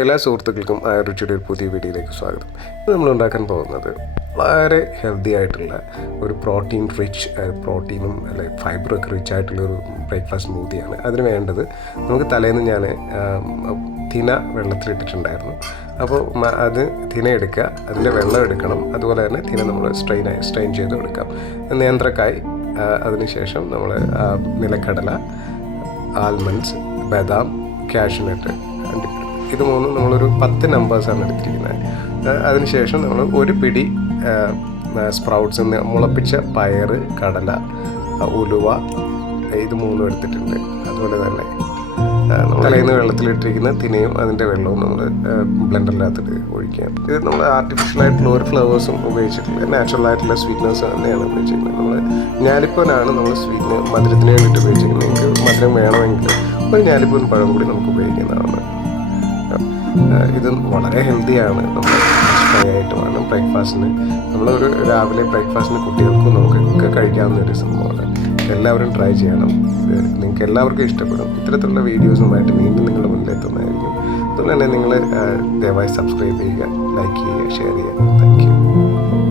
എല്ലാ സുഹൃത്തുക്കൾക്കും രുചിയുടെ ഒരു പുതിയ വീഡിയോയിലേക്ക് സ്വാഗതം. ഇത് നമ്മൾ ഉണ്ടാക്കാൻ പോകുന്നത് വളരെ ഹെൽത്തി ആയിട്ടുള്ള ഒരു പ്രോട്ടീൻ റിച്ച് പ്രോട്ടീനും അല്ലെങ്കിൽ ഫൈബറൊക്കെ റിച്ച് ആയിട്ടുള്ളൊരു ബ്രേക്ക്ഫാസ്റ്റ് സ്മൂത്തിയാണ്. അതിന് വേണ്ടത് നമുക്ക് തലേന്ന് ഞാൻ തിന വെള്ളത്തിലിട്ടിട്ടുണ്ടായിരുന്നു. അപ്പോൾ അത് തിന എടുക്കുക, അതിൻ്റെ വെള്ളം എടുക്കണം. അതുപോലെ തന്നെ തിന നമ്മൾ സ്ട്രെയിൻ ചെയ്ത് എടുക്കാം. നേന്ത്രക്കായ്, അതിനുശേഷം നമ്മൾ നിലക്കടല, ആൽമണ്ട്സ്, ബദാം, കാഷ്യൂനട്ട്, ഇത് മൂന്നും നമ്മളൊരു 10 നമ്പേഴ്സാണ് എടുത്തിരിക്കുന്നത്. അതിനുശേഷം നമ്മൾ ഒരു പിടി സ്പ്രൗട്ട്സ്, മുളപ്പിച്ച പയറ്, കടല, ഉലുവ, ഇത് മൂന്നും എടുത്തിട്ടുണ്ട്. അതുപോലെ തന്നെ തലേന്ന് വെള്ളത്തിലിട്ടിരിക്കുന്ന തിനയും അതിൻ്റെ വെള്ളവും നമ്മൾ ബ്ലെൻഡറിനകത്തിട്ട് ഒഴിക്കുക. ഇത് നമ്മൾ ആർട്ടിഫിഷ്യലായിട്ടുള്ള ഒരു ഫ്ലേവേഴ്സും ഉപയോഗിച്ചിട്ടില്ല, നാച്ചുറൽ ആയിട്ടുള്ള സ്വീറ്റ്നസ് തന്നെയാണ് ഉപയോഗിച്ചിരിക്കുന്നത്. നമ്മൾ ഞാലിപ്പൂനാണ് നമ്മൾ മധുരത്തിന് വേണ്ടിയിട്ട് ഉപയോഗിച്ചിരിക്കുന്നത്. നിങ്ങൾക്ക് മധുരം വേണമെങ്കിൽ ഒരു ഞാലിപ്പൂൻ പഴം കൂടി നമുക്ക് ഉപയോഗിക്കുന്നതാണ്. ഇത് വളരെ ഹെൽത്തിയാണ്. നമ്മൾ ഫ്രൈ ആയിട്ടുമാണ് ബ്രേക്ക്ഫാസ്റ്റിന്. നമ്മളൊരു രാവിലെ ബ്രേക്ക്ഫാസ്റ്റിന് കുട്ടികൾക്കും നമുക്കൊക്കെ കഴിക്കാവുന്ന ഒരു സംഭവമാണ്. എല്ലാവരും ട്രൈ ചെയ്യണം. ഇത് നിങ്ങൾക്ക് എല്ലാവർക്കും ഇഷ്ടപ്പെടും. ഇത്തരത്തിലുള്ള വീഡിയോസുമായിട്ട് വീണ്ടും നിങ്ങളുടെ മുന്നിലെത്തുന്നതായിരിക്കും. അതുകൊണ്ട് തന്നെ നിങ്ങൾ ദയവായി സബ്സ്ക്രൈബ് ചെയ്യുക, ലൈക്ക് ചെയ്യുക, ഷെയർ ചെയ്യുക. Thank you.